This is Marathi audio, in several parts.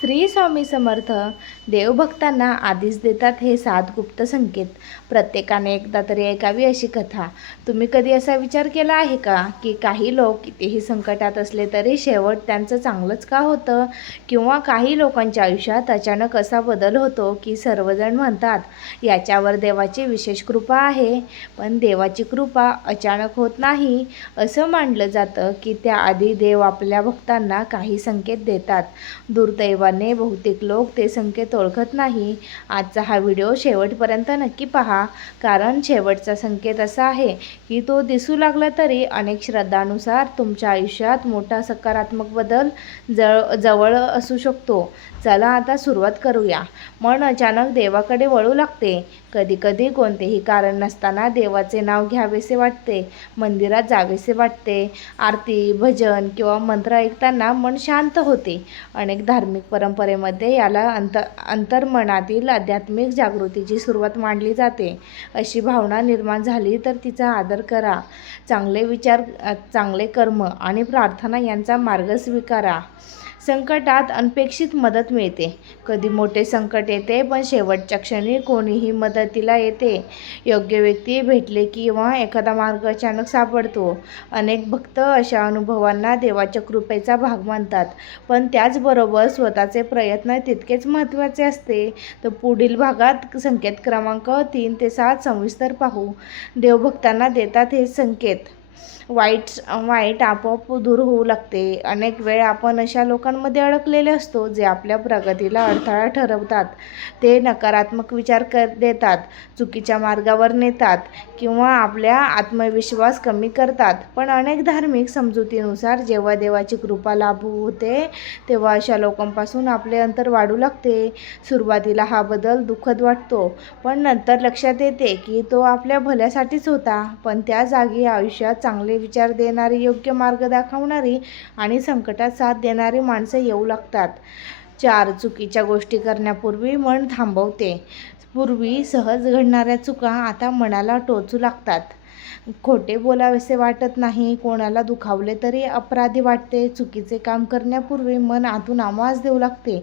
श्री स्वामी समर्थ. देवभक्तांना आधीच देतात हे 7 गुप्त संकेत. प्रत्येकाने एकदा तरी ऐकावी अशी कथा. तुम्ही कधी असा विचार केला आहे का की काही लोक कितीही संकटात असले तरी शेवट त्यांचं चांगलंच का होतं? किंवा काही लोकांच्या आयुष्यात अचानक असा बदल होतो की सर्वजण म्हणतात याच्यावर देवाची विशेष कृपा आहे. पण देवाची कृपा अचानक होत नाही. असं मानलं जातं की त्याआधी देव आपल्या भक्तांना काही संकेत देतात. दुर्दैवाने बहुतेक लोक ते संकेत ओळखत नाही. आजचा हा व्हिडिओ शेवटपर्यंत नक्की पहा, कारण शेवटचा संकेत असा आहे की तो दिसू लागला तरी अनेक श्रद्धांनुसार तुमच्या आयुष्यात मोठा सकारात्मक बदल जवळ असू शकतो. चला आता सुरुवात करूया. मन अचानक देवाकडे वळू लागते. कधीकधी कोणतेही कारण नसताना देवाचे नाव घ्यावेसे वाटते, मंदिरात जावेसे वाटते, आरती, भजन किंवा मंत्र ऐकताना मन शांत होते. अनेक धार्मिक परंपरेमध्ये याला अंतर्मनातील आध्यात्मिक जागृतीची सुरुवात मानली जाते. अशी भावना निर्माण झाली तर तिचा आदर करा. चांगले विचार, चांगले कर्म आणि प्रार्थना यांचा मार्ग स्वीकारा. संकटात अनपेक्षित मदत मिळते. कधी मोठे संकट येते पण शेवटच्या क्षणी कोणीही मदतीला येते. योग्य व्यक्ती भेटले किंवा एखादा मार्ग अचानक सापडतो. अनेक भक्त अशा अनुभवांना देवाच्या कृपेचा भाग मानतात. पण त्याचबरोबर स्वतःचे प्रयत्न तितकेच महत्त्वाचे असते. तर पुढील भागात संकेत क्रमांक 3 ते 7 सविस्तर पाहू. देवभक्तांना देतात हे संकेत. वाईट आपोआप दूर होऊ लागते. अनेक वेळ आपण अशा लोकांमध्ये अडकलेले असतो जे आपल्या प्रगतीला अडथळा ठरवतात. ते नकारात्मक विचार देतात, चुकीच्या मार्गावर नेतात किंवा आपल्या आत्मविश्वास कमी करतात. पण अनेक धार्मिक समजुतीनुसार जेव्हा देवाची कृपा लाभू होते तेव्हा अशा लोकांपासून आपले अंतर वाढू लागते. सुरुवातीला हा बदल दुःखद वाटतो, पण नंतर लक्षात येते की तो आपल्या भल्यासाठीच होता. पण त्या जागी आयुष्यात चांगले विचार देणारी, योग्य मार्ग दाखवणारी आणि संकटात साथ देणारी माणसं येऊ लागतात. 4 चुकीच्या गोष्टी करण्यापूर्वी मन थांबवते. पूर्वी सहज घडणाऱ्या चुका आता मनाला टोचू लागतात. खोटे बोलावेसे वाटत नाही. कोणाला दुखावले तरी अपराधी वाटते. चुकीचे काम करण्यापूर्वी मन आतून आवाज देऊ लागते,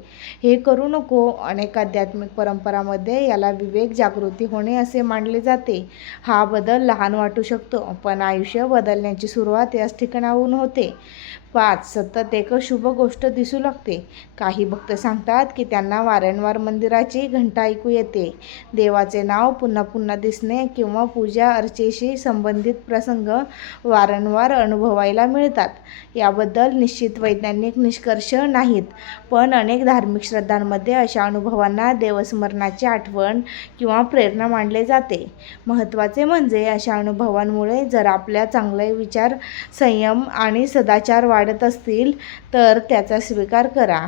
हे करू नको. अनेक आध्यात्मिक परंपरांमध्ये याला विवेक जागृती होणे असे मानले जाते. हा बदल लहान वाटू शकतो, पण आयुष्य बदलण्याची सुरुवात याच ठिकाणाहून होते. 5 सतत एक शुभ गोष्ट दिसू लागते. काही भक्त सांगतात की त्यांना वारंवार मंदिराची घंटा ऐकू येते. देवाचे नाव पुन्हा पुन्हा दिसणे किंवा पूजा अर्चेशी संबंधित प्रसंग वारंवार अनुभवायला मिळतात. याबद्दल निश्चित वैज्ञानिक निष्कर्ष नाहीत, पण अनेक धार्मिक श्रद्धांमध्ये अशा अनुभवांना देवस्मरणाची आठवण किंवा प्रेरणा मानले जाते. महत्त्वाचे म्हणजे अशा अनुभवांमुळे जर आपल्या चांगले विचार, संयम आणि सदाचार वाढत असतील तर त्याचा स्वीकार करा.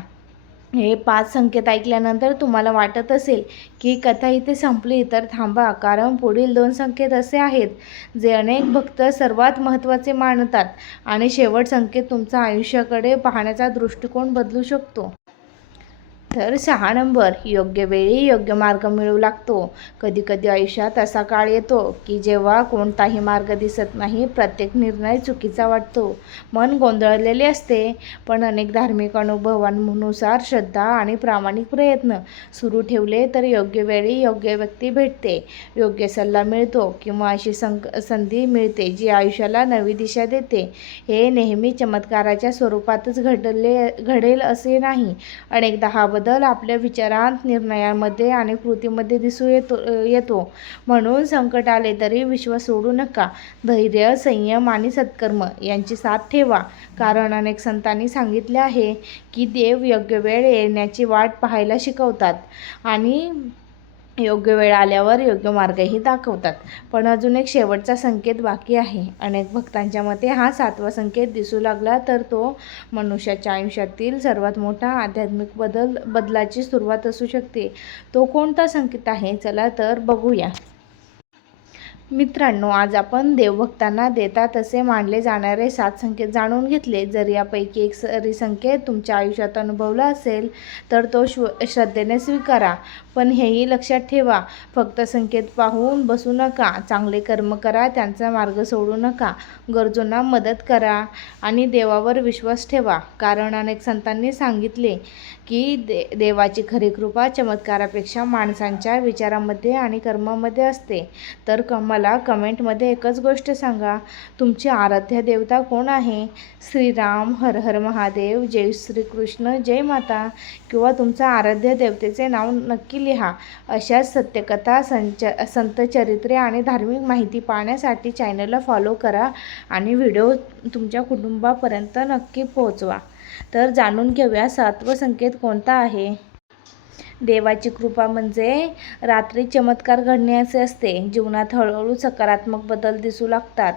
हे 5 संकेत ऐकल्यानंतर तुम्हाला वाटत असेल की कथा इथे संपली, तर थांबा, कारण पुढील 2 संकेत असे आहेत जे अनेक भक्त सर्वात महत्त्वाचे मानतात आणि शेवट संकेत तुमचा आयुष्याकडे पाहण्याचा दृष्टिकोन बदलू शकतो. तर 6 नंबर, योग्य वेळी योग्य मार्ग मिळू लागतो. कधीकधी आयुष्यात असा काळ येतो की जेव्हा कोणताही मार्ग दिसत नाही, प्रत्येक निर्णय चुकीचा वाटतो, मन गोंधळलेले असते. पण अनेक धार्मिक अनुभवांनुसार श्रद्धा आणि प्रामाणिक प्रयत्न सुरू ठेवले तर योग्य वेळी योग्य व्यक्ती भेटते, योग्य सल्ला मिळतो किंवा अशी संधी मिळते जी आयुष्याला नवी दिशा देते. हे नेहमी चमत्काराच्या स्वरूपातच घडेल असे नाही. अनेकदा हा बदल आपल्या विचारांत, निर्णयांमध्ये आणि कृतीमध्ये दिसू येतो. म्हणून संकट आले तरी विश्वास सोडू नका. धैर्य, संयम आणि सत्कर्म यांची साथ ठेवा, कारण अनेक संतांनी सांगितले आहे की देव योग्य वेळ येण्याची वाट पाहायला शिकवतात आणि योग्य वेळ आल्यावर योग्य मार्गही दाखवतात. पण अजून एक शेवटचा संकेत बाकी आहे. अनेक भक्तांच्या मते हा 7वा संकेत दिसू लागला तर तो मनुष्याच्या आयुष्यातील सर्वात मोठा आध्यात्मिक बदलाची सुरुवात असू शकते. तो कोणता संकेत आहे? चला तर बघूया. मित्रांनो, आज आपण देवभक्तांना देतात असे मानले जाणारे 7 संकेत जाणून घेतले. जर यापैकी एक तरी संकेत तुमच्या आयुष्यात अनुभवला असेल तर तो श्रद्धेने स्वीकारा. पण हेही लक्षात ठेवा, फक्त संकेत पाहून बसू नका. चांगले कर्म करा, त्यांचा मार्ग सोडू नका. गरजूंना मदत करा आणि देवावर विश्वास ठेवा. कारण अनेक संतांनी सांगितले की देवाची खरी कृपा चमत्कारापेक्षा माणसांच्या विचारामध्ये आणि कर्मामध्ये असते. तर मला कमेंटमध्ये एकच गोष्ट सांगा, तुमची आराध्य देवता कोण आहे? श्रीराम, हर हर महादेव, जय श्रीकृष्ण, जय माता, किंवा तुमचं आराध्य देवतेचे नाव नक्की लिहा. अशाच सत्यकथा, संत चरित्रे आणि धार्मिक माहिती पाहण्यासाठी चॅनलला फॉलो करा आणि व्हिडिओ तुमच्या कुटुंबापर्यंत नक्की पोहोचवा. तर जाणून घेऊया 7वा संकेत कोणता आहे. देवाची कृपा म्हणजे रात्री चमत्कार घडणे असे असते. जीवनात हळूहळू सकारात्मक बदल दिसू लागतात.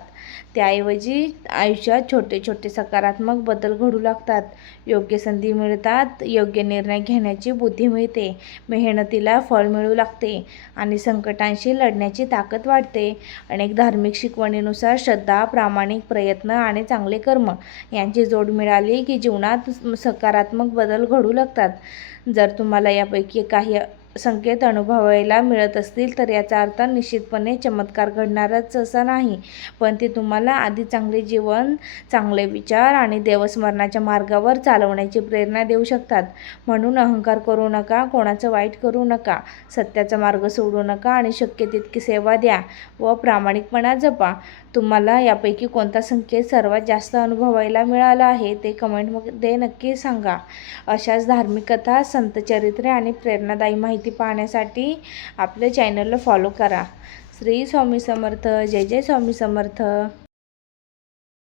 त्याऐवजी आयुष्यात छोटे छोटे सकारात्मक बदल घडू लागतात. योग्य संधी मिळतात, योग्य निर्णय घेण्याची बुद्धी मिळते, मेहनतीला फळ मिळू लागते आणि संकटांशी लढण्याची ताकद वाढते. अनेक धार्मिक शिकवणीनुसार श्रद्धा, प्रामाणिक प्रयत्न आणि चांगले कर्म यांची जोड मिळाली की जीवनात सकारात्मक बदल घडू लागतात. जर तुम्हाला यापैकी काही संकेत अनुभवायला मिळत असतील तर याचा अर्थ निश्चितपणे चमत्कार घडणारच असा नाही, पण ते तुम्हाला आधी चांगले जीवन, चांगले विचार आणि देवस्मरणाच्या मार्गावर चालवण्याची प्रेरणा देऊ शकतात. म्हणून अहंकार करू नका, कोणाचं वाईट करू नका, सत्याचा मार्ग सोडू नका आणि शक्य तितकी सेवा द्या व प्रामाणिकपणा जपा. तुम्हाला यापैकी कोणता संकेत सर्वात जास्त अनुभवायला मिळाला आहे ते कमेंटमध्ये नक्की सांगा. अशाच धार्मिक कथा, संत चरित्रे आणि प्रेरणादायी माहिती पाहण्यासाठी आपल्या चॅनलला फॉलो करा. श्री स्वामी समर्थ. जय जय स्वामी समर्थ.